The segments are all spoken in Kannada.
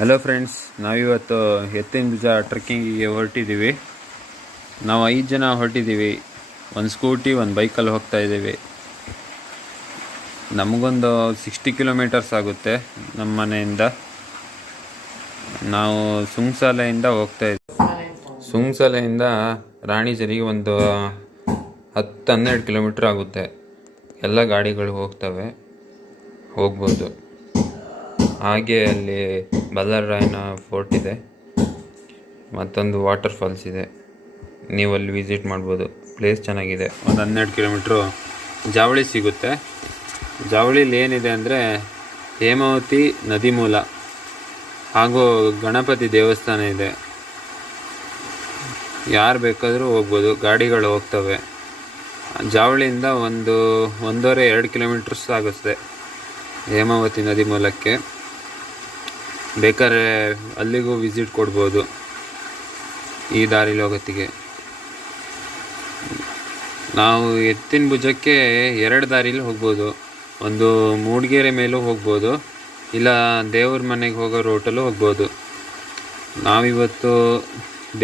ಹಲೋ ಫ್ರೆಂಡ್ಸ್, ನಾವಿವತ್ತು ಎತ್ತಿನ ಭುಜ ಟ್ರೆಕ್ಕಿಂಗಿಗೆ ಹೊರಟಿದ್ದೀವಿ. ನಾವು 5 ಜನ ಹೊರಟಿದ್ದೀವಿ. ಒಂದು ಸ್ಕೂಟಿ, ಒಂದು ಬೈಕಲ್ಲಿ ಹೋಗ್ತಾ ಇದ್ದೀವಿ. ನಮಗೊಂದು 60 ಕಿಲೋಮೀಟರ್ಸ್ ಆಗುತ್ತೆ ನಮ್ಮ ಮನೆಯಿಂದ. ನಾವು ಸುಂಗ್ಸಾಲೆಯಿಂದ ಹೋಗ್ತಾ ಇದ್ದೀವಿ. ಸುಂಗ್ಸಾಲೆಯಿಂದ ರಾಣಿಜರಿಗೆ ಒಂದು 10-12 ಕಿಲೋಮೀಟ್ರ್ ಆಗುತ್ತೆ. ಎಲ್ಲ ಗಾಡಿಗಳು ಹೋಗ್ಬೋದು. ಹಾಗೆ ಅಲ್ಲಿ ಬಲ್ಲಾಳರಾಯನ ಫೋರ್ಟ್ ಇದೆ, ಮತ್ತೊಂದು ವಾಟರ್ ಫಾಲ್ಸ್ ಇದೆ. ನೀವು ಅಲ್ಲಿ ವಿಸಿಟ್ ಮಾಡ್ಬೋದು. ಪ್ಲೇಸ್ ಚೆನ್ನಾಗಿದೆ. ಒಂದು 12 ಕಿಲೋಮೀಟ್ರು ಜಾವಳಿ ಸಿಗುತ್ತೆ. ಜಾವಳಿಲಿ ಏನಿದೆ ಅಂದರೆ ಹೇಮಾವತಿ ನದಿ ಮೂಲ ಹಾಗೂ ಗಣಪತಿ ದೇವಸ್ಥಾನ ಇದೆ. ಯಾರು ಬೇಕಾದರೂ ಹೋಗ್ಬೋದು, ಗಾಡಿಗಳು ಹೋಗ್ತವೆ. ಜಾವಳಿಯಿಂದ 1.5-2 ಕಿಲೋಮೀಟರ್ಸ್ ಆಗುತ್ತೆ ಹೇಮಾವತಿ ನದಿ ಮೂಲಕ್ಕೆ. ಬೇಕಾದ್ರೆ ಅಲ್ಲಿಗೂ ವಿಸಿಟ್ ಕೊಡ್ಬೋದು. ಈ ದಾರಿಲಿ ಹೋಗೋತ್ತಿಗೆ ನಾವು ಎತ್ತಿನ ಭುಜಕ್ಕೆ 2 ದಾರಿಲಿ ಹೋಗ್ಬೋದು. ಒಂದು ಮೂಡಿಗೆರೆ ಮೇಲೂ ಹೋಗ್ಬೋದು, ಇಲ್ಲ ದೇವ್ರ ಮನೆಗೆ ಹೋಗೋ ರೂಟಲ್ಲೂ ಹೋಗ್ಬೋದು. ನಾವಿವತ್ತು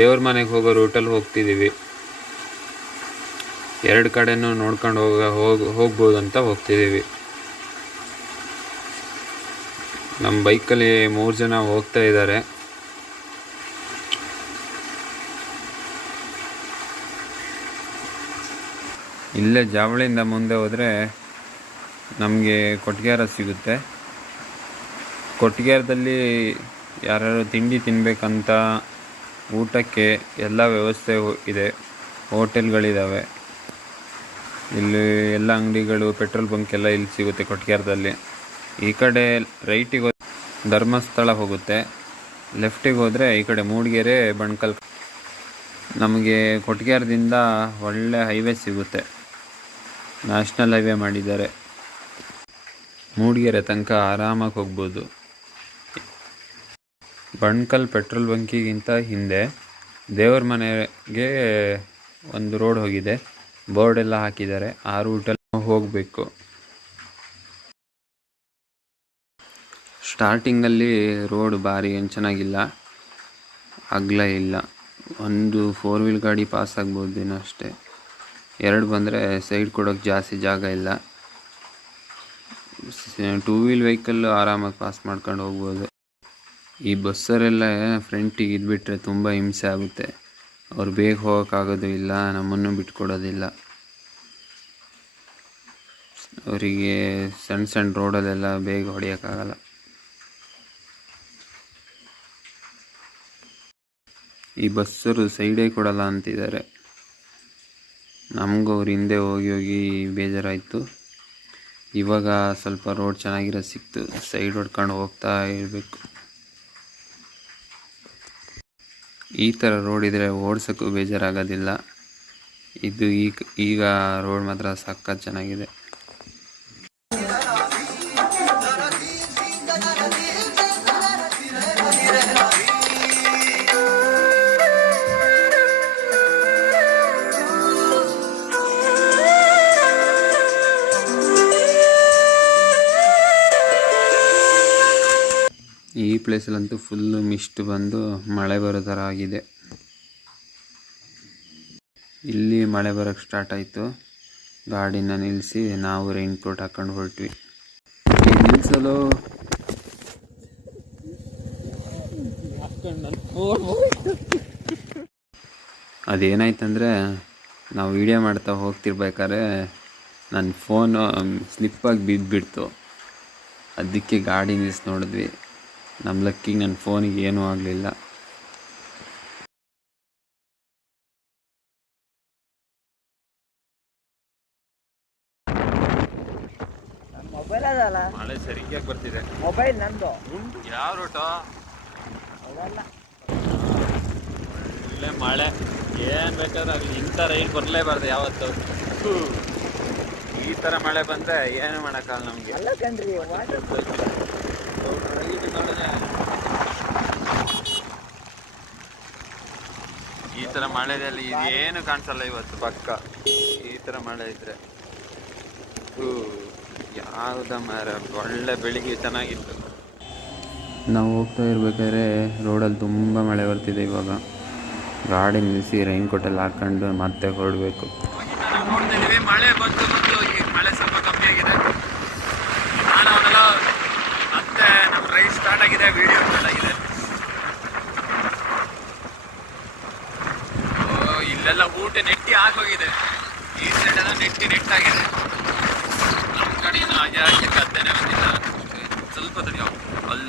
ದೇವ್ರ ಮನೆಗೆ ಹೋಗೋ ರೂಟಲ್ಲಿ ಹೋಗ್ತಿದ್ದೀವಿ. 2 ಕಡೆನೂ ನೋಡ್ಕೊಂಡು ಹೋಗ್ಬೋದು ಅಂತ ಹೋಗ್ತಿದ್ದೀವಿ. ನಮ್ಮ ಬೈಕಲ್ಲಿ 3 ಜನ ಹೋಗ್ತಾ ಇದ್ದಾರೆ. ಇಲ್ಲೇ ಜಾವಳಿಯಿಂದ ಮುಂದೆ ಹೋದರೆ ನಮಗೆ ಕೊಟ್ಗೆಹಾರ ಸಿಗುತ್ತೆ. ಕೊಟ್ಗೆಹಾರದಲ್ಲಿ ಯಾರು ತಿಂಡಿ ತಿನ್ನಬೇಕಂತ ಊಟಕ್ಕೆ ಎಲ್ಲ ವ್ಯವಸ್ಥೆ ಇದೆ. ಹೋಟೆಲ್ಗಳಿದ್ದಾವೆ. ಇಲ್ಲಿ ಎಲ್ಲ ಅಂಗಡಿಗಳು, ಪೆಟ್ರೋಲ್ ಬಂಕ್ ಎಲ್ಲ ಇಲ್ಲಿ ಸಿಗುತ್ತೆ ಕೊಟ್ಗೆಹಾರದಲ್ಲಿ. ಈ ಕಡೆ ರೈಟಿಗೆ ಧರ್ಮಸ್ಥಳ ಹೋಗುತ್ತೆ, ಲೆಫ್ಟಿಗೆ ಹೋದರೆ ಈ ಕಡೆ ಮೂಡಿಗೆರೆ, ಬಣ್ಕಲ್. ನಮಗೆ ಕೊಟ್ಗೆಹಾರದಿಂದ ಒಳ್ಳೆ ಹೈವೇ ಸಿಗುತ್ತೆ. ನ್ಯಾಷನಲ್ ಹೈವೇ ಮಾಡಿದ್ದಾರೆ. ಮೂಡಿಗೆರೆ ತನಕ ಆರಾಮಾಗಿ ಹೋಗ್ಬೋದು. ಬಣ್ಕಲ್ ಪೆಟ್ರೋಲ್ ಬಂಕಿಗಿಂತ ಹಿಂದೆ ದೇವ್ರ ಮನೆಗೆ ಒಂದು ರೋಡ್ ಹೋಗಿದೆ. ಬೋರ್ಡೆಲ್ಲ ಹಾಕಿದ್ದಾರೆ. ಆ ರೂಟಲ್ಲಿ ಹೋಗಬೇಕು. ಸ್ಟಾರ್ಟಿಂಗಲ್ಲಿ ರೋಡ್ ಭಾರಿ ಏನು ಚೆನ್ನಾಗಿಲ್ಲ, ಅಗಲ ಇಲ್ಲ. ಒಂದು 4 ವೀಲ್ ಗಾಡಿ ಪಾಸ್ ಆಗ್ಬೋದು ಏನೋ ಅಷ್ಟೇ. 2 ಬಂದರೆ ಸೈಡ್ ಕೊಡೋಕ್ಕೆ ಜಾಸ್ತಿ ಜಾಗ ಇಲ್ಲ. 2 ವೀಲ್ ವೆಹಿಕಲ್ಲು ಆರಾಮಾಗಿ ಪಾಸ್ ಮಾಡ್ಕೊಂಡು ಹೋಗ್ಬೋದು. ಈ ಬಸ್ಸರೆಲ್ಲ ಫ್ರಂಟಿಗೆ ಇದ್ಬಿಟ್ರೆ ತುಂಬ ಹಿಂಸೆ ಆಗುತ್ತೆ. ಅವ್ರು ಬೇಗ ಹೋಗೋಕ್ಕಾಗೋದು ಇಲ್ಲ, ನಮ್ಮನ್ನು ಬಿಟ್ಕೊಡೋದಿಲ್ಲ. ಅವರಿಗೆ ಸಣ್ಣ ರೋಡಲ್ಲೆಲ್ಲ ಬೇಗ ಹೊಡೆಯೋಕ್ಕಾಗಲ್ಲ. ಈ ಬಸ್ಸರು ಸೈಡೇ ಕೊಡಲ್ಲ ಅಂತಿದ್ದಾರೆ. ನಮಗೂ ಅವ್ರ ಹಿಂದೆ ಹೋಗಿ ಬೇಜಾರಾಯಿತು. ಇವಾಗ ಸ್ವಲ್ಪ ರೋಡ್ ಚೆನ್ನಾಗಿರೋ ಸಿಕ್ತು, ಸೈಡ್ ಹೊಡ್ಕೊಂಡು ಹೋಗ್ತಾ ಇರಬೇಕು. ಈ ಥರ ರೋಡ್ ಇದ್ದರೆ ಓಡ್ಸೋಕ್ಕೂ ಬೇಜಾರಾಗೋದಿಲ್ಲ. ಇದು ಈಗ ರೋಡ್ ಮಾತ್ರ ಸಖತ್ ಚೆನ್ನಾಗಿದೆ. ಈ ಪ್ಲೇಸಲ್ಲಂತೂ ಫುಲ್ಲು ಮಿಸ್ಟ್ ಬಂದು ಮಳೆ ಬರೋ ಥರ ಆಗಿದೆ. ಇಲ್ಲಿ ಮಳೆ ಬರೋಕ್ಕೆ ಸ್ಟಾರ್ಟ್ ಆಯಿತು. ಗಾಡಿನ ನಿಲ್ಲಿಸಿ ನಾವು ರೈನ್ ಕೋಟ್ ಹಾಕ್ಕೊಂಡು ಹೊರಟ್ವಿ. ನಿಲ್ಲಿಸಲು ಅದೇನಾಯ್ತಂದರೆ, ನಾವು ವಿಡಿಯೋ ಮಾಡ್ತಾ ಹೋಗ್ತಿರ್ಬೇಕಾದ್ರೆ ನನ್ನ ಫೋನು ಸ್ಲಿಪ್ಪಾಗಿ ಬಿದ್ದುಬಿಡ್ತು. ಅದಕ್ಕೆ ಗಾಡಿ ನಿಲ್ಲಿಸಿ ನೋಡಿದ್ವಿ. ನಮ್ಮ ಲಕ್ಕಿಗೆ ನನ್ನ ಫೋನಿಗೆ ಏನೂ ಆಗಲಿಲ್ಲ. ಮಳೆ ಸರಿಯಾಗಿ ಬರ್ತಿದೆ. ಮೊಬೈಲ್ ನಂದು. ಯಾವ ರೂಟು? ಒಳ್ಳೆ ಮಳೆ, ಏನು ಬೇಕಾದ್ರೆ ಆಗಲಿ. ಇಂಥ ರೈಲ್ ಬರಲೇಬಾರ್ದು ಯಾವತ್ತು. ಈ ಥರ ಮಳೆ ಬಂದರೆ ಏನು ಮಾಡೋಕ್ಕಾಗಲ್ಲ ನಮಗೆ. ಈ ಥರ ಮಳೆಯಲ್ಲಿ ಇದೇನು ಕಾಣಿಸಲ್ಲ ಇವತ್ತು ಪಕ್ಕ. ಈ ಥರ ಮಳೆ ಇದ್ರೆ ಯಾವುದ ಮಾರ ಒಳ್ಳೆ ಬೆಳಿಗ್ಗೆ ಚೆನ್ನಾಗಿತ್ತು. ನಾವು ಹೋಗ್ತಾ ಇರ್ಬೇಕಾದ್ರೆ ರೋಡಲ್ಲಿ ತುಂಬ ಮಳೆ ಬರ್ತಿದೆ. ಇವಾಗ ಗಾಡಿ ನಿಲ್ಲಿಸಿ ರೈನ್ ಕೋಟೆಲ್ಲ ಹಾಕ್ಕೊಂಡು ಮತ್ತೆ ಹೊರಡಬೇಕು. ನೋಡ್ತಾ ಇದ್ದೀವಿ ಮಳೆ ಬಂದು ಮಳೆ ಸ್ವಲ್ಪ ಕಮ್ಮಿ ಆಗಿದೆ. ನಾನು ಅವನೆಲ್ಲ ಮತ್ತೆ ನಮ್ಮ ರೈಸ್ ಸ್ಟಾರ್ಟ್ ಆಗಿದೆ, ವಿಡಿಯೋ ಸ್ಟಾರ್ಟ್ ಆಗಿದೆ. ಇಲ್ಲೆಲ್ಲ ಊಟ ನೆಟ್ಟಿ ಆಗೋಗಿದೆ. ಈ ಸೈಡ್ ಎಲ್ಲ ನೆಟ್ಟಾಗಿದೆ. ನಮ್ಮ ಕಡೆ ಹಾಕಿದ್ದೇನೆ ಬಂದಿಲ್ಲ. ಸ್ವಲ್ಪ ತಡಿಯೋ ಅಲ್ಲಿ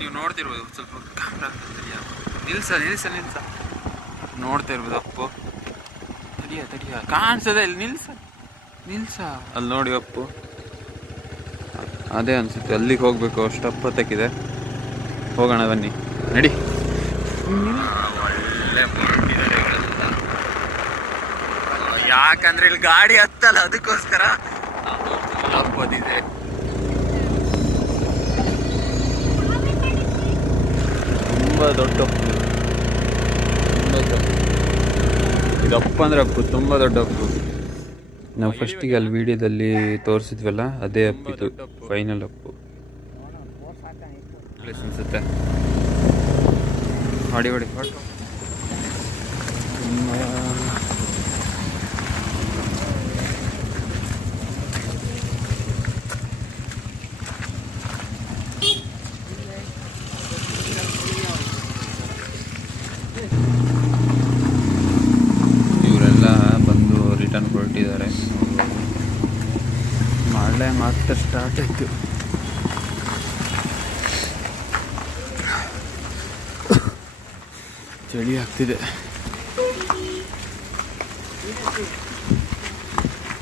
ನೀವು ನೋಡ್ತಿರ್ಬೋದು. ಸ್ವಲ್ಪ ಕ್ಯಾಮ್ರಾ ನಿಲ್ಸ ನೋಡ್ತಾ ಇರ್ಬೋದು. ಅಪ್ಪು ತಡಿಯ ಕಾಣಿಸೋದೆ ಇಲ್ಲಿ. ನಿಲ್ಸ ಅಲ್ಲಿ ನೋಡಿ ಅಪ್ಪು. ಅದೇ ಅನ್ಸುತ್ತೆ, ಅಲ್ಲಿಗೆ ಹೋಗ್ಬೇಕು. ಅಷ್ಟು ಅಪ್ಪತ್ತಕ್ಕಿದೆ. ಹೋಗೋಣ ಬನ್ನಿ, ನಡಿ. ಒಳ್ಳೆ ಯಾಕಂದ್ರೆ ಇಲ್ಲಿ ಗಾಡಿ ಹತ್ತಲ್ಲ, ಅದಕ್ಕೋಸ್ಕರ ಅಪ್ಪದಿದೆ. ತುಂಬ ದೊಡ್ಡ ಅಪ್ಪು. ಇದು ಅಪ್ಪು ಅಂದರೆ ಅಪ್ಪು, ತುಂಬ ದೊಡ್ಡ ಅಪ್ಪು. ನಾವು ಫಸ್ಟಿಗೆ ಅಲ್ಲಿ ವಿಡಿಯೋದಲ್ಲಿ ತೋರಿಸಿದ್ವಲ್ಲ, ಅದೇ ಅಪ್ಪಿದು ಫೈನಲ್ ಅಪ್ಪು. ಅನಿಸುತ್ತೆ. ಹೊಡಿ ಇವರೆಲ್ಲ ಬಂದು ರಿಟರ್ನ್ ಹೊರಟಿದ್ದಾರೆ. ಮಳೆ ಮತ್ತೆ ಸ್ಟಾರ್ಟ್ ಆಯಿತು. ಚಳಿ ಆಗ್ತಿದೆ.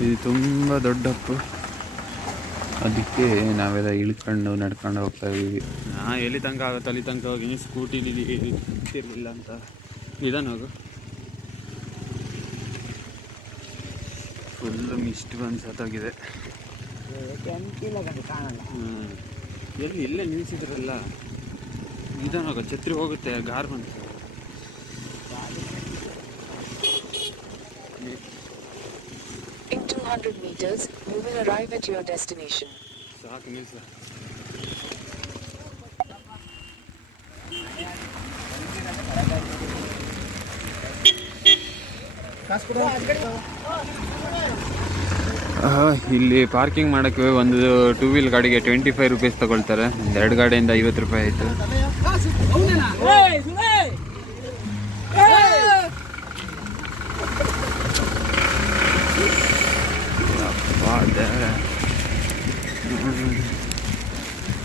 ಇದು ತುಂಬ ದೊಡ್ಡ ಅಪ್ಪು, ಅದಕ್ಕೆ ನಾವೆಲ್ಲ ಇಳ್ಕೊಂಡು ನಡ್ಕೊಂಡು ಹೋಗ್ತಾ ಇದ್ದೀವಿ. ಎಲ್ಲಿ ತನಕ ಆಗುತ್ತೆ ಅಲ್ಲಿ ತನಕ ಹೋಗಿ. ಸ್ಕೂಟಿಲಿ ಇರ್ತಿರ್ಲಿಲ್ಲ ಅಂತ ನಿಧಾನ ಹೋಗು. ಫುಲ್ಲು ಮಿಸ್ಟ್ ಬಂದು ಸತ್ತೋಗಿದೆ. ಎಲ್ಲಿ ಇಲ್ಲೇ ನಿಲ್ಲಿಸಿದ್ರಲ್ಲ, ನಿಧಾನ ಹೋಗೋ. ಛತ್ರಿ ಹೋಗುತ್ತೆ, ಗಾರ್ ಬಂತು. In 200 meters, you will arrive at your destination. ಸಾಕು, ನಿಲ್ಸ. ಇಲ್ಲಿ ಪಾರ್ಕಿಂಗ್ ಮಾಡೋಕ್ಕೆ ಒಂದು 2 ವೀಲ್ ಗಾಡಿಗೆ 25 ರೂಪೀಸ್ ತಗೊಳ್ತಾರೆ. 2 ಗಾಡಿಯಿಂದ 50 ರೂಪಾಯಿ ಆಯಿತು.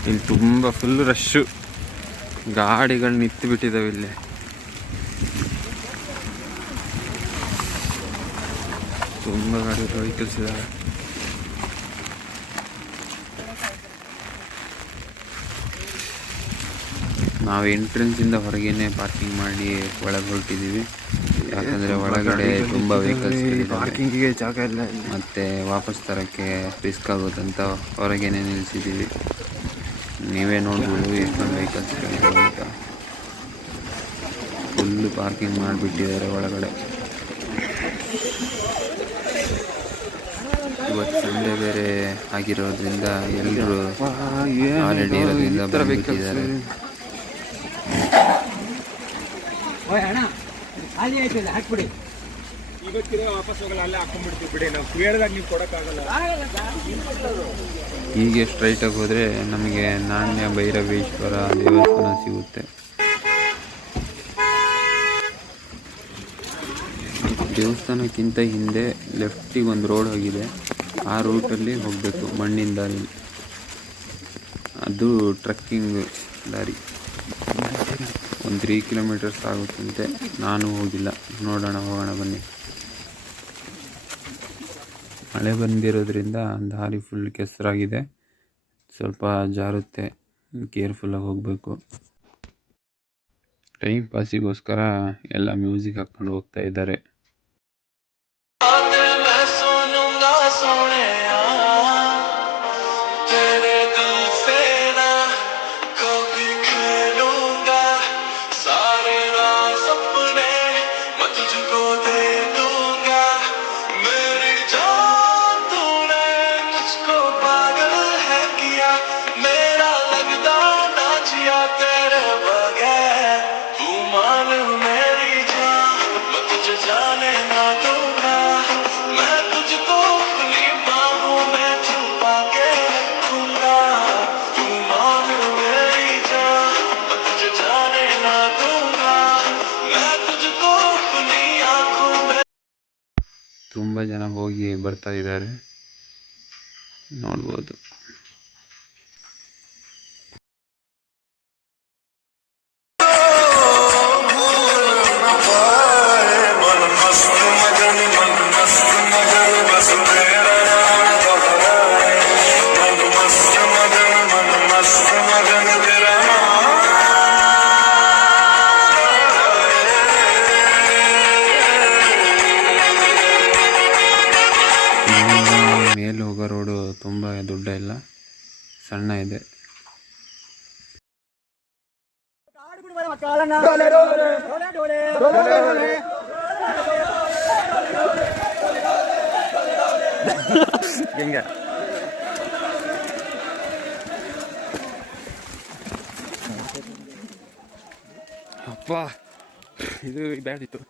ಇಲ್ಲಿ ತುಂಬ ಫುಲ್ ರಶ್ಶು, ಗಾಡಿಗಳು ನಿಂತು ಬಿಟ್ಟಿದ್ದಾವೆ. ಇಲ್ಲಿ ತುಂಬ ವೆಹಿಕಲ್ಸ್ ಇದ್ದಾವೆ. ನಾವು ಎಂಟ್ರೆನ್ಸಿಂದ ಹೊರಗೇನೆ ಪಾರ್ಕಿಂಗ್ ಮಾಡಿ ಒಳಗೆ ಹೊರಟಿದ್ದೀವಿ. ಯಾಕಂದರೆ ಒಳಗಡೆ ತುಂಬ ವೆಹಿಕಲ್ಸ್ ಪಾರ್ಕಿಂಗಿಗೆ ಜಾಗ ಇಲ್ಲ, ಮತ್ತು ವಾಪಸ್ ತರೋಕ್ಕೆ ರಿಸ್ಕ್ ಆಗುತ್ತಂತ ಹೊರಗೇನೆ ನಿಲ್ಲಿಸಿದ್ದೀವಿ. ನೀವೇ ನೋಡ್ಬೋದು ಎಷ್ಟೊಂದು ವೆಹಿಕಲ್ಸ್ ಅಂತ. ಫುಲ್ಲು ಪಾರ್ಕಿಂಗ್ ಮಾಡಿಬಿಟ್ಟಿದ್ದಾರೆ ಒಳಗಡೆ. ಇವತ್ತು ಸಂಡೇ ಬೇರೆ ಆಗಿರೋದ್ರಿಂದ ಎಲ್ಲರೂ ಆಲ್ರೆಡಿ ಇರೋದ್ರಿಂದ ಬಂದುಬಿಟ್ಟಿದ್ದಾರೆ. ಹೀಗೆ ಸ್ಟ್ರೈಟಾಗಿ ಹೋದರೆ ನಮಗೆ ನಾಣ್ಯ ಭೈರವೇಶ್ವರ ದೇವಸ್ಥಾನ ಸಿಗುತ್ತೆ. ದೇವಸ್ಥಾನಕ್ಕಿಂತ ಹಿಂದೆ ಲೆಫ್ಟಿಗೆ ಒಂದು ರೋಡ್ ಹೋಗಿದೆ. ಆ ರೂಟಲ್ಲಿ ಹೋಗಬೇಕು, ಮಣ್ಣಿನ ದಾರಿ. ಅದು ಟ್ರಕ್ಕಿಂಗ್ ದಾರಿ. ಒಂದು 3 ಕಿಲೋಮೀಟರ್ಸ್ ಆಗುತ್ತಂತೆ. ನಾನು ಹೋಗಿಲ್ಲ, ಹೋಗೋಣ ಬನ್ನಿ. ಮಳೆ ಬಂದಿರೋದ್ರಿಂದ ದಾರಿ ಫುಲ್ ಕೆಸರಾಗಿದೆ, ಸ್ವಲ್ಪ ಜಾರುತ್ತೆ. ಕೇರ್ಫುಲ್ಲಾಗಿ ಹೋಗಬೇಕು. ಟೈಮ್ ಪಾಸಿಗೋಸ್ಕರ ಎಲ್ಲ ಮ್ಯೂಸಿಕ್ ಹಾಕ್ಕೊಂಡು ಹೋಗ್ತಾ ಇದ್ದಾರೆ. मेरा लगदा ना जिया। ತುಂಬ ಜನ ಹೋಗಿ ಬರ್ತಾ ಇದ್ದಾರೆ, ನೋಡ್ಬೋದು. ಮೇಲೆ ಹೋಗೋ ರೋಡು ತುಂಬ ದೊಡ್ಡ ಇಲ್ಲ, ಸಣ್ಣ ಇದೆ. ಅಪ್ಪ ಇದು ಬ್ಯಾಡಿತ್ತು.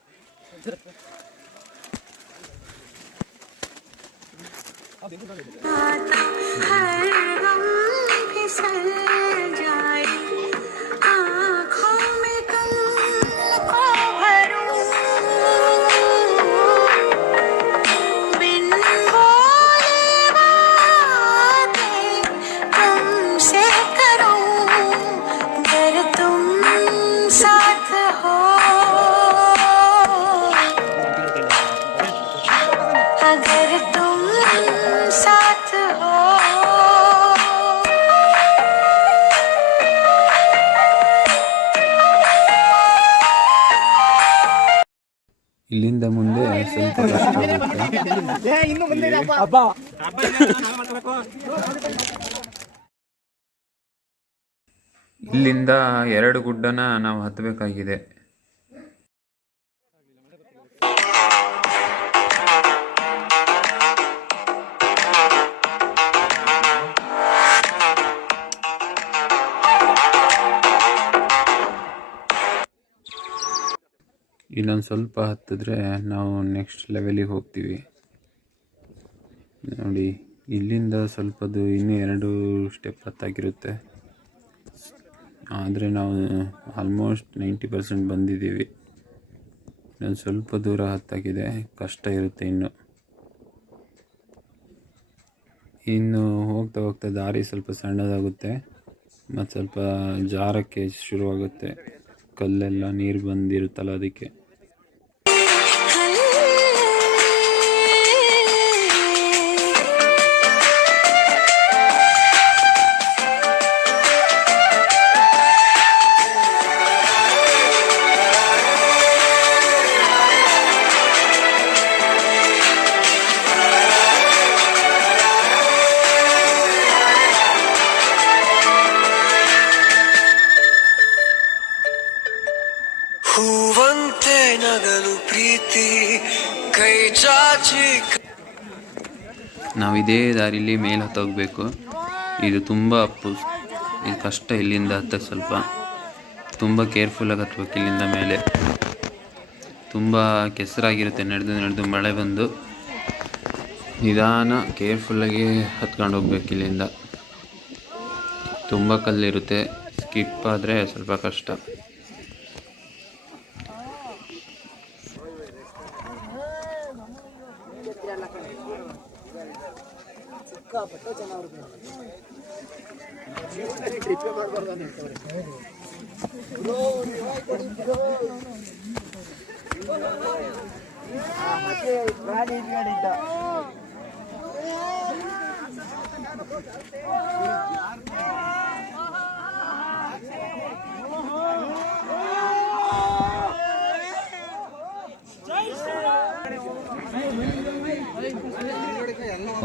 ಇಲ್ಲಿಂದ ಮುಂದೆ ಸ್ವಲ್ಪ ಕಷ್ಟ ಆಗುತ್ತೆ. ಇಲ್ಲಿಂದ 2 ಗುಡ್ಡನ ನಾವು ಹತ್ತಬೇಕಾಗಿದೆ. ಇನ್ನೊಂದು ಸ್ವಲ್ಪ ಹತ್ತಿದ್ರೆ ನಾವು ನೆಕ್ಸ್ಟ್ ಲೆವೆಲಿಗೆ ಹೋಗ್ತೀವಿ. ನೋಡಿ, ಇಲ್ಲಿಂದ ಸ್ವಲ್ಪದು ಇನ್ನೂ 2 ಸ್ಟೆಪ್ ಹತ್ತಾಗಿರುತ್ತೆ, ಆದರೆ ನಾವು ಆಲ್ಮೋಸ್ಟ್ 90% ಬಂದಿದ್ದೀವಿ. ಇನ್ನೊಂದು ಸ್ವಲ್ಪ ದೂರ ಹತ್ತಾಗಿದೆ, ಕಷ್ಟ ಇರುತ್ತೆ ಇನ್ನು ಹೋಗ್ತಾ ಹೋಗ್ತಾ ದಾರಿ ಸ್ವಲ್ಪ ಸಣ್ಣದಾಗುತ್ತೆ ಮತ್ತು ಸ್ವಲ್ಪ ಜಾರಕ್ಕೆ ಶುರುವಾಗುತ್ತೆ. ಕಲ್ಲೆಲ್ಲ ನೀರು ಬಂದಿರುತ್ತಲ್ಲ ಅದಕ್ಕೆ. ನಾವು ಇದೇ ದಾರಿಲಿ ಮೇಲೆ ಹತ್ತೋಗ್ಬೇಕು. ಇದು ತುಂಬ ಅಪ್ಪು, ಇದು ಕಷ್ಟ. ಇಲ್ಲಿಂದ ಹತ್ತಕ್ಕೆ ಸ್ವಲ್ಪ ತುಂಬ ಕೇರ್ಫುಲ್ಲಾಗಿ ಹತ್ಬೇಕು. ಇಲ್ಲಿಂದ ಮೇಲೆ ತುಂಬ ಕೆಸರಾಗಿರುತ್ತೆ, ನಡೆದು ಮಳೆ ಬಂದು ನಿಧಾನ ಕೇರ್ಫುಲ್ಲಾಗಿ ಹತ್ಕೊಂಡು ಹೋಗ್ಬೇಕು. ಇಲ್ಲಿಂದ ತುಂಬ ಕಲ್ಲಿರುತ್ತೆ, ಸ್ಕಿಪ್ ಆದರೆ ಸ್ವಲ್ಪ ಕಷ್ಟ.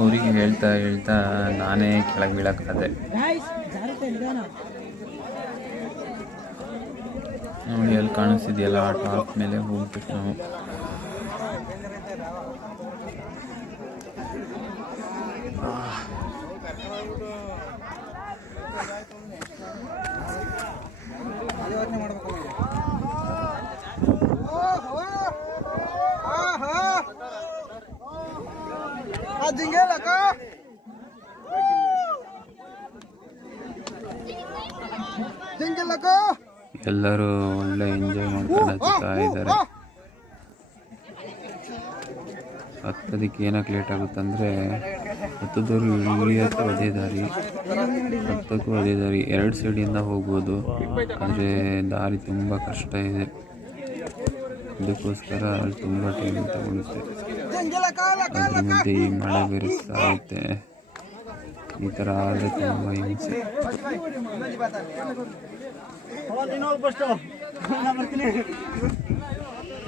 ಅವರಿಗೆ ಹೇಳ್ತಾ ನಾನೇ ಕೆಳಗೆ ಬೀಳಕ್ಕಾದೆ. ನೋಡಿ, ಅಲ್ಲಿ ಕಾಣಿಸ್ತಿದೆಯಲ್ಲ, ಆ ಟಾಪ್ ಮೇಲೆ ಹೋಗ್ಬಿಟ್ಟು ನಾವು ಎಲ್ಲರೂ ಒಳ್ಳೆ ಎಂಜಾಯ್ ಮಾಡ್ಕೊಂಡು ಹತ್ತಾ ಇದ್ದಾರೆ. ಹತ್ತೋದಕ್ಕೆ ಏನಕ್ಕೆ ಲೇಟ್ ಆಗುತ್ತೆ ಅಂದರೆ ಹತ್ತದವರು ಇಳಿಯೋಕ್ಕೂ ಅದೇ ದಾರಿ, ಹತ್ತೋಕ್ಕೂ ಅದೇ ದಾರಿ, ಎರಡು ಸೈಡಿಂದ ಹೋಗ್ಬೋದು. ಆದರೆ ದಾರಿ ತುಂಬ ಕಷ್ಟ ಇದೆ, ಅದಕ್ಕೋಸ್ಕರ ತುಂಬ ಟೈಮ್ ತಗೊಳುತ್ತೆ. ಅದ್ರ ಮಧ್ಯೆ ಈ ಮಳೆ ಬೇರೆ ಸಾಗುತ್ತೆ, ಈ ಥರ ಆದರೆ ತುಂಬ ಹಿಂಸೆ.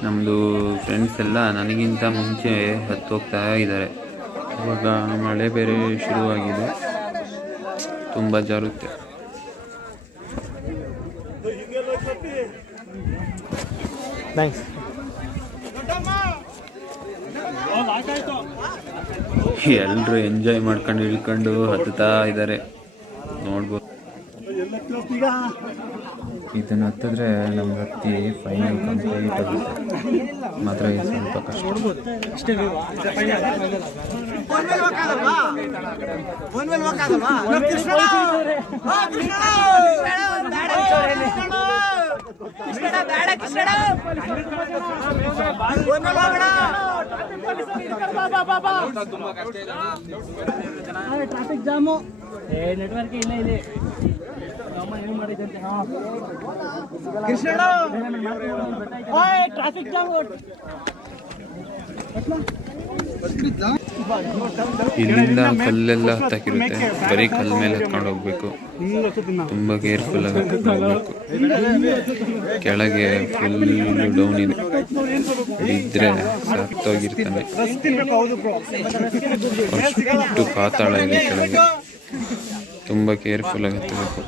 ನಮ್ಮದು ಫ್ರೆಂಡ್ಸ್ ಎಲ್ಲ ನನಗಿಂತ ಮುಂಚೆ ಹತ್ತೋಗ್ತಾ ಇದ್ದಾರೆ. ಇವಾಗ ಮಳೆ ಬೇರೆ ಶುರುವಾಗಿದೆ, ತುಂಬ ಜಾರುತ್ತೆ. ಎಲ್ಲರೂ ಎಂಜಾಯ್ ಮಾಡ್ಕೊಂಡು ಇಳ್ಕೊಂಡು ಹತ್ತುತ್ತಾ ಇದ್ದಾರೆ, ನೋಡ್ಬೋದು. ಇದನ್ನು ಹತ್ತಿದ್ರೆ ನಮ್ಗೆ ಹತ್ತಿ ಫೈನಲ್ ಕಂಪ್ಲೀಟ್ ಆಗುತ್ತೆ. ಮಾತ್ರ ಇದು ಸ್ವಲ್ಪ ಕಷ್ಟ. ಟ್ರಾಫಿಕ್ ಜಾಮು, ನೆಟ್ವರ್ಕ್ ಇಲ್ಲ ಇಲ್ಲಿ. Traffic jam. ಇಲ್ಲಿಂದ ಕಲ್ಲೆಲ್ಲ ಹತ್ತಾಕಿರುತ್ತೆ, ಬರೀ ಕಲ್ಲು ಮೇಲೆ ಹತ್ಕೊಂಡು ಹೋಗ್ಬೇಕು. ತುಂಬ ಕೇರ್ಫುಲ್ ಆಗಿ ಹತ್ಕೊಂಡು ಹೋಗ್ಬೇಕು. ಕೆಳಗೆ ಫುಲ್ ಡೌನ್ ಇದೆ, ಇದ್ರೆ ಸತ್ತೋಗಿರ್ತಾನೆ. ಅಷ್ಟು ಪಾತಾಳ ಇದೆ ಕೆಳಗೆ, ತುಂಬ ಕೇರ್ಫುಲ್ ಆಗಿ ಹತ್ತಬೇಕು.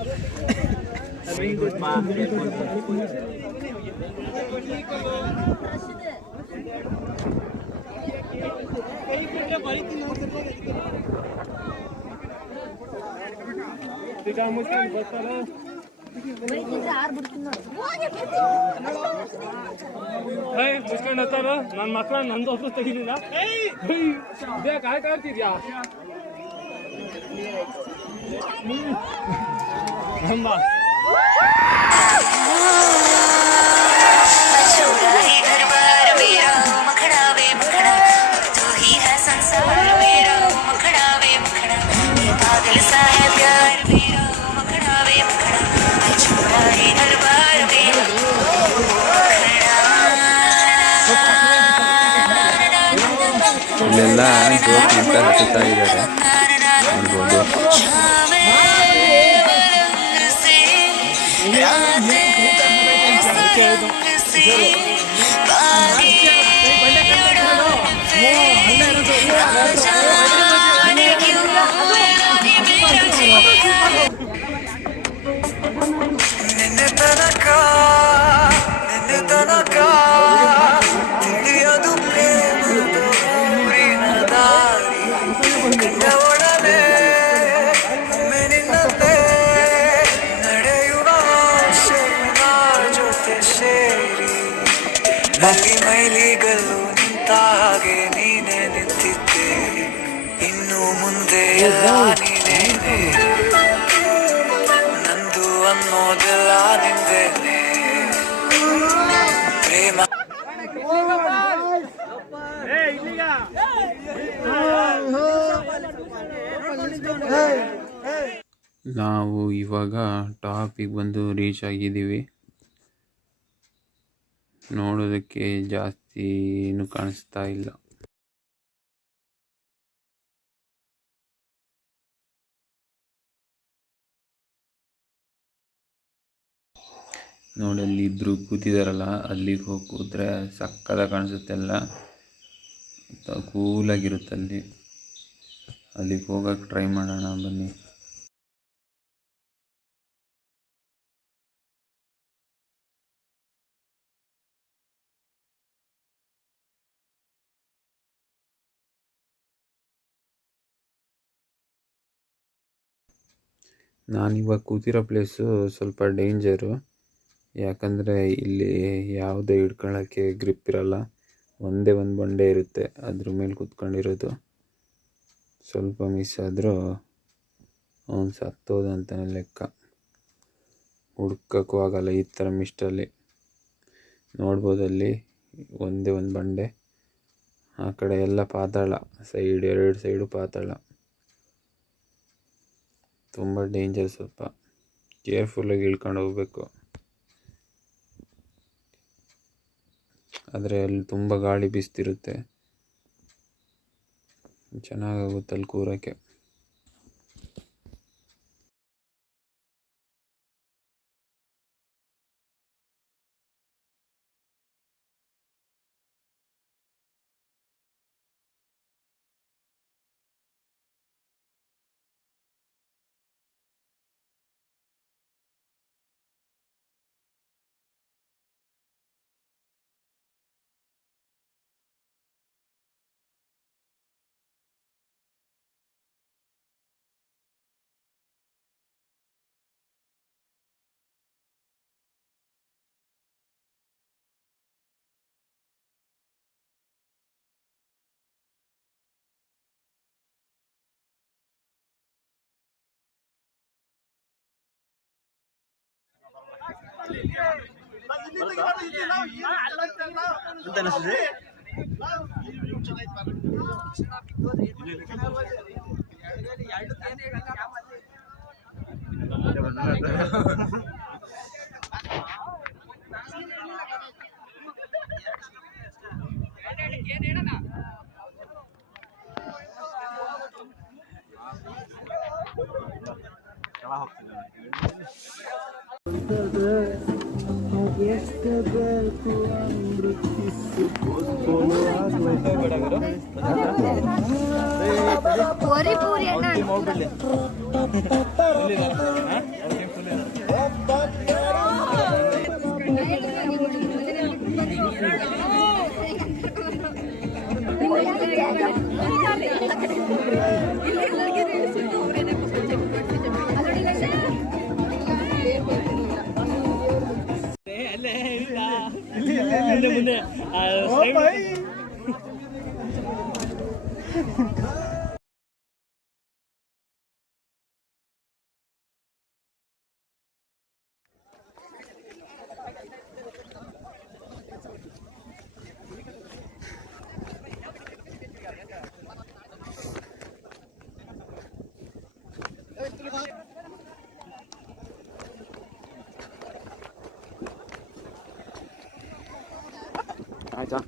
ನನ್ನ ಮಕ್ಕಳ ನಂದು ಒಬ್ರು ತೆಗಿಲಿಲ್ಲ, ಕಾಯ್ ಕಾಡ್ತಿದ್ಯಾ? ಇಲ್ಲೆಲ್ಲ ಜೋಕ್ ಅಂತ ಹತ್ತುತ್ತಾ ಇದ್ದಾರೆ, ನೋಡ್ಬೋದು. ಮೈಲಿಗಲ್ಲು ನಿಂತ ಹಾಗೆ ನೀನೆ ನಿಂತಿದ್ದೆ, ಇನ್ನು ಮುಂದೆ ಎಲ್ಲ ನೀನೇನೆ, ನಂದು ಅನ್ನೋದೆಲ್ಲ ನಿಂದೇನೆ. ಪ್ರೇಮ ನಾವು ಇವಾಗ ಟಾಪಿಗೆ ಬಂದು ರೀಚ್ ಆಗಿದ್ದೀವಿ. ನೋಡೋದಕ್ಕೆ ಜಾಸ್ತಿ ಏನು ಕಾಣಿಸ್ತಾ ಇಲ್ಲ. ನೋಡಿ ಅಲ್ಲಿ ಇಬ್ಬರು ಕೂತಿದಾರಲ್ಲ, ಅಲ್ಲಿಗೆ ಹೋಗಿ ಕೂತ್ರೆ ಸಕ್ಕತ್ತಾಗಿ ಕಾಣಿಸುತ್ತೆ, ಎಲ್ಲ ಕೂಲಾಗಿರುತ್ತೆ ಅಲ್ಲಿ. ಅಲ್ಲಿಗೆ ಹೋಗಕ್ಕೆ ಟ್ರೈ ಮಾಡೋಣ ಬನ್ನಿ. ನಾನಿವಾಗ ಕೂತಿರೋ ಪ್ಲೇಸು ಸ್ವಲ್ಪ ಡೇಂಜರು, ಯಾಕಂದರೆ ಇಲ್ಲಿ ಯಾವುದೇ ಹಿಡ್ಕೊಳ್ಳೋಕ್ಕೆ ಗ್ರಿಪ್ ಇರಲ್ಲ, ಒಂದೇ ಒಂದು ಬಂಡೆ ಇರುತ್ತೆ, ಅದ್ರ ಮೇಲೆ ಕೂತ್ಕೊಂಡಿರೋದು. ಸ್ವಲ್ಪ ಮಿಸ್ ಆದರೂ ಅವನು ಸತ್ತೋದ ಅಂತಲೇ ಲೆಕ್ಕ, ಹುಡ್ಕೋಕ್ಕೂ ಆಗಲ್ಲ ಈ ಥರ ಮಿಸ್ಟಲ್ಲಿ. ನೋಡ್ಬೋದಲ್ಲಿ ಒಂದೇ ಒಂದು ಬಂಡೆ, ಆ ಕಡೆ ಎಲ್ಲ ಪಾತಾಳ, ಸೈಡ್ 2 ಸೈಡು ಪಾತಾಳ. ತುಂಬ ಡೇಂಜರ್, ಸ್ವಲ್ಪ ಕೇರ್ಫುಲ್ಲಾಗಿ ಇಳ್ಕೊಂಡು ಹೋಗ್ಬೇಕು. ಆದರೆ ಅಲ್ಲಿ ತುಂಬ ಗಾಳಿ ಬೀಸ್ತಿರುತ್ತೆ, ಚೆನ್ನಾಗಾಗುತ್ತೆ ಅಲ್ಲಿ ಕೂರೋಕ್ಕೆ. ಆಯ್ತಾ?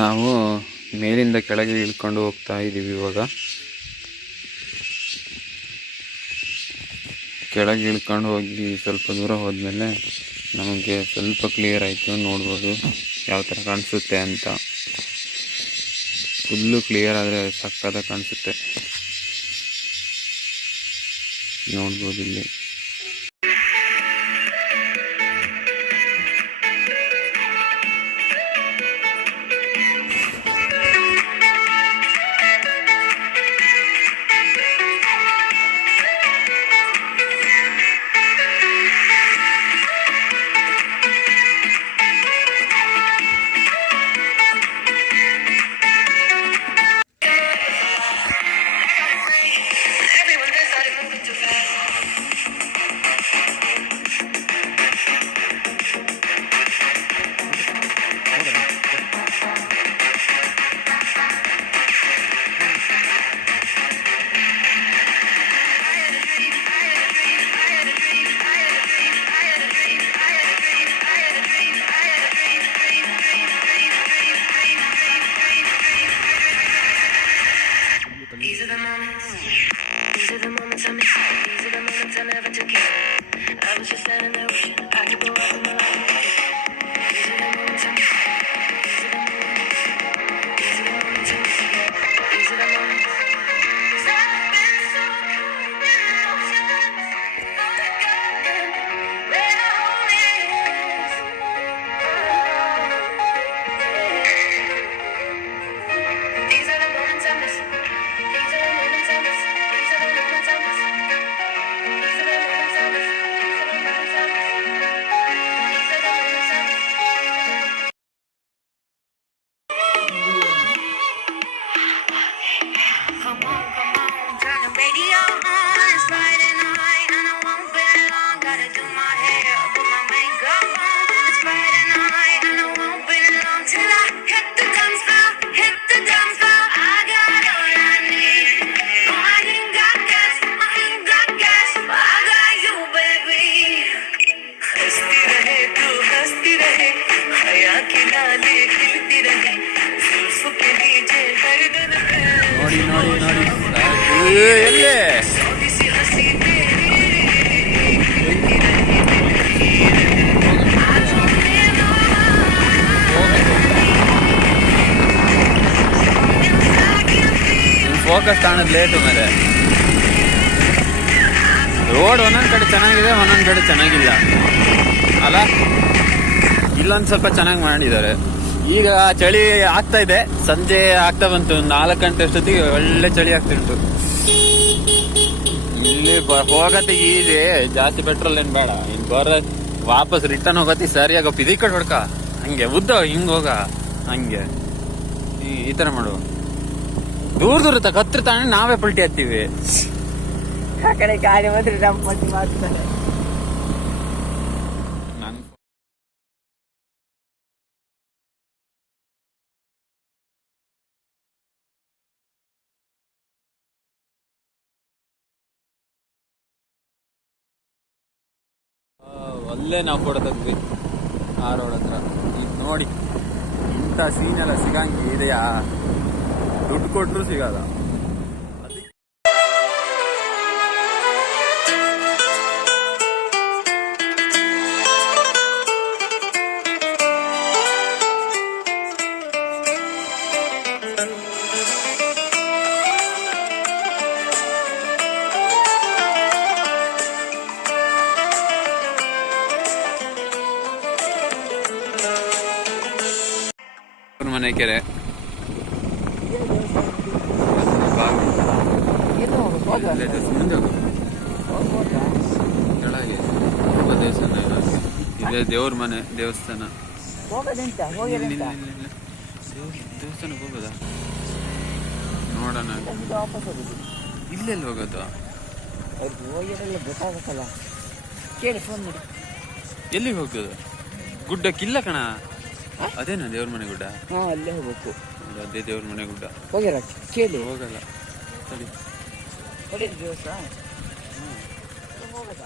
ನಾವು ಮೇಲಿಂದ ಕೆಳಗೆ ಇಳ್ಕೊಂಡು ಹೋಗ್ತಾ ಇದ್ದೀವಿ. ಇವಾಗ ಕೆಳಗೆ ಇಳ್ಕೊಂಡು ಹೋಗಿ ಸ್ವಲ್ಪ ದೂರ ಹೋದ್ಮೇಲೆ ನಮಗೆ ಸ್ವಲ್ಪ ಕ್ಲಿಯರ್ ಆಯಿತು. ನೋಡ್ಬೋದು ಯಾವ ಥರ ಕಾಣಿಸುತ್ತೆ ಅಂತ. ಫುಲ್ಲು ಕ್ಲಿಯರ್ ಆದರೆ ಸಕ್ಕತ್ತಾಗಿ ಕಾಣಿಸುತ್ತೆ, ನೋಡ್ಬೋದು ಇಲ್ಲಿ. These are the moments. These are the moments I miss. These are the moments I never took in. I was just standing there wishing I could go out in my life. These are the moments I miss. These are the moments. These are the moments I miss. These are the moments. 'Cause I've been so caught in emotions, forgotten where the home is. These are the moments I miss. These are the moments I miss. These are the moments I miss. These are the moments I miss. These are the moments I miss. These are the moments I miss. Come on, turn the radio on. It's Friday night and I won't be long. Gotta do my hair, put my makeup on. It's Friday night and I won't be long till I hit the dance floor, hit the dance floor. I got all I need. No, I ain't got gas, but I got you, baby. हंसती रहे तू हंसती रहे हया की लाली खिलती रहे जुल्फ के नीचे गर्दन पे ನೋಡಿ ನೋಡಿ ನೋಡಿ ಎಲ್ಲಿ थोड़ी सी हंसी तेरी ಫೋಕಸ್ ಕಾಣೋದು ಲೇಟು ಮೇಲೆ ರೋಡ್ ಒಂದೊಂದು ಕಡೆ ಚೆನ್ನಾಗಿದೆ ಒಂದೊಂದು ಕಡೆ ಚೆನ್ನಾಗಿಲ್ಲ ಅಲ್ಲ. ಇಲ್ಲೊಂದು ಸ್ವಲ್ಪ ಚೆನ್ನಾಗಿ ಮಾಡಿದ್ದಾರೆ. ಈಗ ಚಳಿ ಆಗ್ತಾ ಇದೆ, ಸಂಜೆ ಆಗ್ತಾ ಬಂತು, 4 ಗಂಟೆ ಅಷ್ಟೊತ್ತಿಗೆ ಒಳ್ಳೆ ಚಳಿ ಆಗ್ತಿತ್ತು. ಇಲ್ಲಿ ಹೋಗತ್ತೆ ಈಜಿ, ಜಾಸ್ತಿ ಪೆಟ್ರೋಲ್ ಏನ್ ಬೇಡ. ಇನ್ ವಾಪಸ್ ರಿಟರ್ನ್ ಹೋಗತ್ತಿ ಸರಿಯಾಗ ಇದಿ ಕಡೆ ಹೊಡ್ಕ ಹಂಗೆ ಉದ್ದ ಹಿಂಗ್ ಹೋಗ ಹಂಗೆ ಈ ತರ ಮಾಡು. ದೂರ ಹತ್ರ ತಾನೆ ನಾವೇ ಪಲ್ಟಿ ಹತ್ತೀವಿ. ಆ ಕಡೆ ಗಾಡಿ ಮಾತ್ರ ಡಂಪ್ ಮಾಡ್ತಾರೆ. ಅಲ್ಲೇ ನಾವು ಫೋಟೋ ತೆಗ್ದ್ವಿ ಆ ರೋಡ್ ಹತ್ರ. ಇದು ನೋಡಿ, ಇಂಥ ಸೀನೆಲ್ಲ ಸಿಗಂಗೆ ಇದೆಯಾ? ದುಡ್ಡು ಕೊಟ್ಟರು ಸಿಗಲ್ಲ. ಮನೆ ಕೆರೆ ಮುಂದೆ ಕೆಳಗೆ ದೇವಸ್ಥಾನ ಇದೆ. ದೇವ್ರ ಮನೆ ದೇವಸ್ಥಾನ ದೇವಸ್ಥಾನಕ್ಕೆ ಹೋಗೋದಾ? ನೋಡೋಣ. ಇಲ್ಲೆಲ್ಲಿ ಹೋಗೋದು? ಗೊತ್ತಾಗತ್ತಲ್ಲ, ಕೇಳಿ ಫೋನ್ ಮಾಡಿ. ಎಲ್ಲಿಗೆ ಹೋಗೋದು? ಗುಡ್ಡಕ್ಕಿಲ್ಲ ಕಣ, ಅದೇನಾ ದೇವ್ರ ಮನೆ ಗುಡ್ಡ? ಹಾ, ಅಲ್ಲೇ ಹೋಗ್ಬೇಕು. ಅದೇ ದೇವ್ರ ಮನೆ ಗುಡ್ಡ. ಹೋಗ್ಯಾರ ಕೇಳಿ. ಹೋಗಲ್ಲ ಸರಿ. ದೇವಸ್ಥಾನ ಹೋಗದ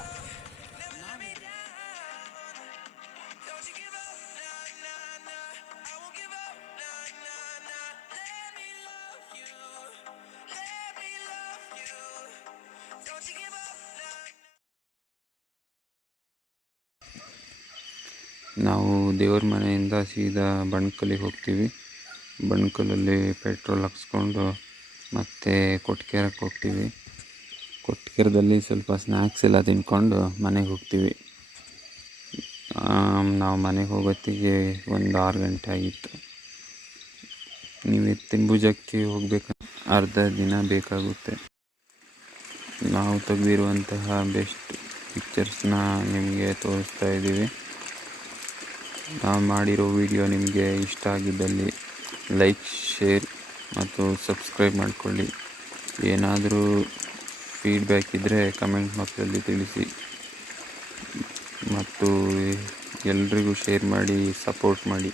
ನಾವು ದೇವ್ರ ಮನೆಯಿಂದ ಸೀದಾ ಬಣ್ಕಲ್ಲಿಗೆ ಹೋಗ್ತೀವಿ. ಬಣ್ಕಲಲ್ಲಿ ಪೆಟ್ರೋಲ್ ಹಾಕ್ಸ್ಕೊಂಡು ಮತ್ತೆ ಕೊಟ್ಕೆರಕ್ಕೆ ಹೋಗ್ತೀವಿ. ಕೊಟ್ಕೆರದಲ್ಲಿ ಸ್ವಲ್ಪ ಸ್ನ್ಯಾಕ್ಸ್ ಎಲ್ಲ ತಿನ್ಕೊಂಡು ಮನೆಗೆ ಹೋಗ್ತೀವಿ. ನಾವು ಮನೆಗೆ ಹೋಗೋತ್ತಿಗೆ ಒಂದು 6 ಗಂಟೆ ಆಗಿತ್ತು. ನೀವು ಎತ್ತಿನ ಭುಜಕ್ಕೆ ಹೋಗ್ಬೇಕಂದ್ರೆ ಅರ್ಧ ದಿನ ಬೇಕಾಗುತ್ತೆ. ನಾವು ತೆಗೆದಿರುವಂತಹ ಬೆಸ್ಟ್ ಪಿಕ್ಚರ್ಸ್ನ ನಿಮಗೆ ತೋರಿಸ್ತಾ ಇದ್ದೀವಿ. ನಾವು ಮಾಡಿರೋ ವಿಡಿಯೋ ನಿಮಗೆ ಇಷ್ಟ ಆಗಿದ್ದಲ್ಲಿ ಲೈಕ್, ಶೇರ್ ಮತ್ತು ಸಬ್ಸ್ಕ್ರೈಬ್ ಮಾಡಿಕೊಳ್ಳಿ. ಏನಾದರೂ ಫೀಡ್ಬ್ಯಾಕ್ ಇದ್ದರೆ ಕಮೆಂಟ್ ಬಾಕ್ಸಲ್ಲಿ ತಿಳಿಸಿ ಮತ್ತು ಎಲ್ರಿಗೂ ಶೇರ್ ಮಾಡಿ ಸಪೋರ್ಟ್ ಮಾಡಿ.